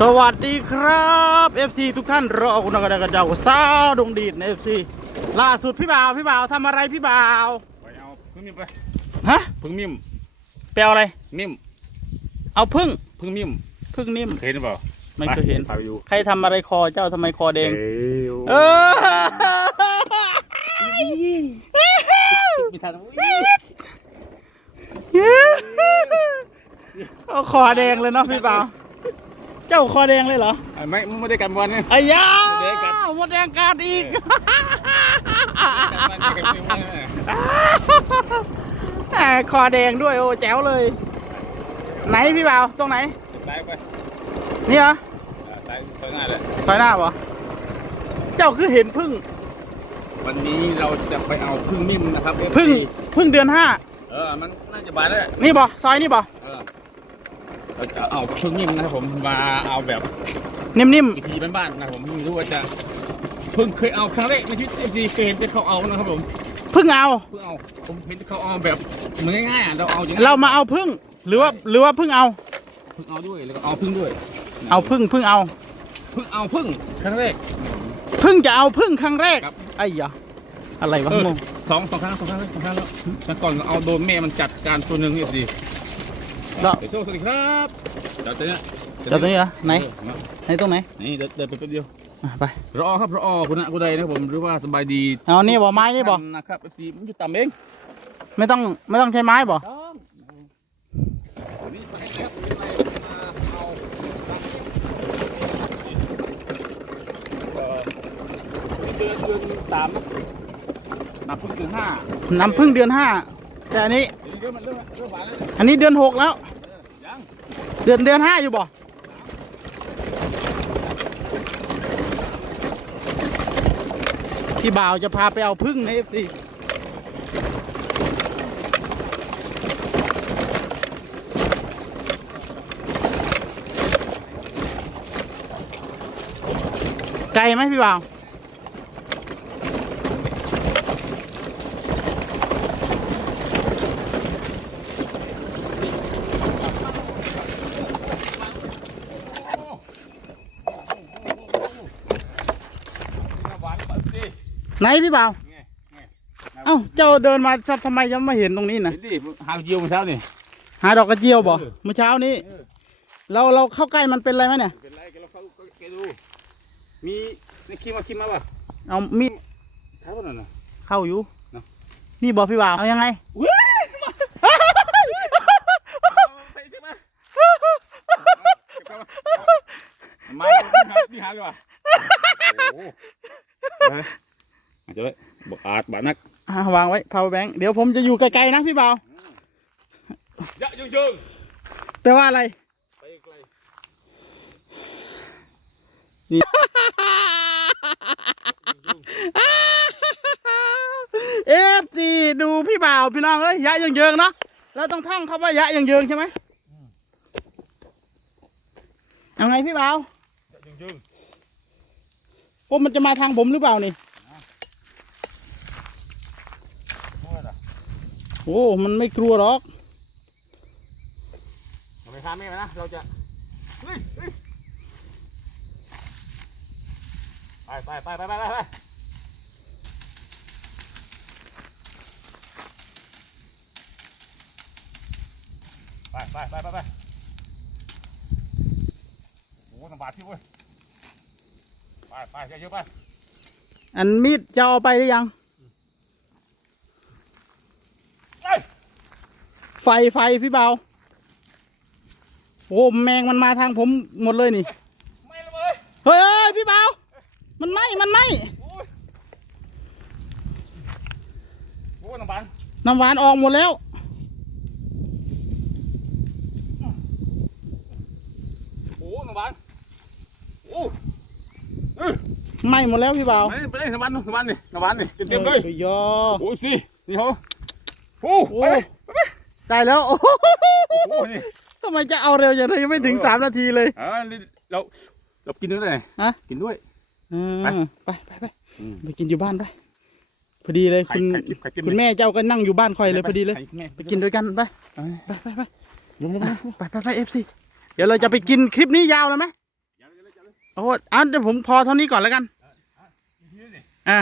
สวัสดีครับ FC ทุกท่านรอคุณกระดากระเจ้าสาวดงดีดใน FC ล่าสุดพี่บ่าวพี่บ่าวทำอะไรพี่บ่าวไปเอาพึ่งนิ่มไปฮะพึ่งนิ่มแปลอะไรนิ่มเอาพึ่งพึ่งนิ่มพึ่งนิ่มเคยเห็นหรือเปล่าไม่เคยเห็นพาไปดูใครทำอะไรคอเจ้าทำไมคอแดงเออมีทางเอาคอแดงเลยเนาะพี่บ่าว เจ้าคอแดงเลยเหรอไม่ไม่ได้กันวันเนี่ยไอ้ยาหมดแดงกัด หมดแดงกัดอีก กันวันกันวันวันเนี่ยแหมคอแดงด้วยโอ้แจ๋วเลย ไหนพี่บ่าวตรงไหน ซ้ายไปนี่เหรอซ้ายซ้ายหน้าเลยซอยหน้าปะเจ้าคือเห็นพึ่งวันนี้เราจะไปเอาพึ่งนิ่มนะครับ FC พึ่งพึ่งเดือนห้าเออมันน่าจะบานแล้วแหละนี่บ่ซอยนี่บ่ เออเราเพึ่งนิ่มนะครับผมมาเอาแบบนิ่มวิธีบ้านๆนะครับผมไม่รู้ว่าจะเพิ่งเคยเอาครั้งแรกในชีวิตเอฟซีเคยเห็นแต่เขาเอานะครับผมๆพึ่งเอา เพิ่งเอาผมเห็นเขาเอาแบบเหมือนง่ายๆอะเราเอาอย่างนั้นเรามาเอาพึ่ง หรือว่าหรือว่าพึ่งเอา เพิ่งเอาด้วยแล้วก็เอาพึ่งด้วยเอาพึ่งพึ่งเอา เพิ่งเอาพึ่งครั้งแรก พึ่งจะเอาพึ่งครั้งแรกครับ ไอ้ยะอะไรวะเอองงสองสองครั้งสองครั้งแล้วสองครั้งแล้วแล้วก่อนเอาโดนแม่มันจัดการตัวหนึ่งนี่สิแล้ ดี๋ยวโซ่สวัสดีครับเดี๋ยวตัวเนี้ยเจ้าตัวนี้เหรอไหนเออมาไหนตรงไหนนี่เดินเดินไปแป๊บเดียวอะไปรอครับรอคุณนะคุณใดนะครับผมหรือว่าสบายดีเอานี่บ่ไม้นี่บ่นะครับเอฟซีมันอยู่ต่ำเองไม่ต้องไม่ต้องใช้ไม้บ่นี่ไปแล้วไปมาเอาเอ่อเดือนเดือนสามนับพึ่งเดือนห้าน้ำพึ่งเดือนห้า แต่อันนี้ อันนี้เดือนหกแล้ว เดือนเดือนห้าอยู่บ่พี่บ่าวจะพาไปเอาพึ่งในเอฟซีไกลไหมพี่บ่าว หวานแบบสิ ไหนพี่บ่าวไงไงเอ้าเจ้าเดินมาทำไมยังไม่เห็นตรงนี้นะเห็นดิหาเจียวเมื่อเช้านี่หาดอกกระเจียวบ่เออเมื่อเช้านี้เออเราเราเข้าใกล้มันเป็นอะไรไหมเนี่ยเป็นไรแกเราเข้าแกดูมีในคิมมาคิมมาป่ะเอามีดใช่ป่ะนั่นน่ะเข้าอยู่เนอะนี่บ่พี่บ่าวเอายังไงไปสิมามาที่หาดีกว่าโอ้โหอาจจะบอกอาจบานักอ่าวางไว้ power bank เดี๋ยวผมจะอยู่ไกลๆนะพี่บ่าวยะยิงยิงแปลว่าอะไรไปไกลเอฟซีดูพี่บ่าวพี่น้องเอ้ยยะยังเยิงๆเนาะเราต้องทั้งคำว่ายะยังเยิงๆใช่ไหมเอาไงพี่บ่าวจะยิงยิงพวกมันจะมาทางผมหรือเปล่านี่ โอ้มันไม่กลัวหรอกเราไปข้ามแม่นะเราจะเฮ้ยเฮ้ยไปไปไปไปไปไปไปไปไปไปไปโอ้โหลำบากที่เว้ย ไปไปเยอะๆไป อันมีดจะเอาไปหรือยัง เอ้ย ไฟไฟพี่เบาโอ้แมงมันมาทางผมหมดเลยนี่ไม่เลยเฮ้ยเอ้ยพี่เบามันไหมมันไหมโอ้ยโอ้ยลำบากน้ำหวานออกหมดแล้วโอ้ยลำบากโอ้ไหมหมดแล้วพี่เบาไปเล่นไปเล่นสมันสมันนี่สมันนี่เต็มๆเลยโอ้ยอโอ้ยสินี่เขาโอ้โอ้ไปเลย ได้แล้ว โอ้โอ้นี่ทำไมจะเอาเร็วอย่างนี้ยังไม่ถึงสามนาทีเลยอ่านี่เราเรากินด้วยไงฮะกินด้วยอืมไปไปไปไปไปกินอยู่บ้านไปพอดีเลยไข่คุณไข่จิ้มไข่จิ้มคุณแม่เจ้าก็นั่งอยู่บ้านคอยเลยพอดีเลยไข่แม่ไปกินด้วยกันไปไปไปไปไปลงลงไปไปไปเอฟซีเดี๋ยวเราจะไปกินคลิปนี้ยาวแล้วไหมโอ้โหอะเดี๋ยวผมพอเท่านี้ก่อนแล้วกันอีกทีนึงนี่อะ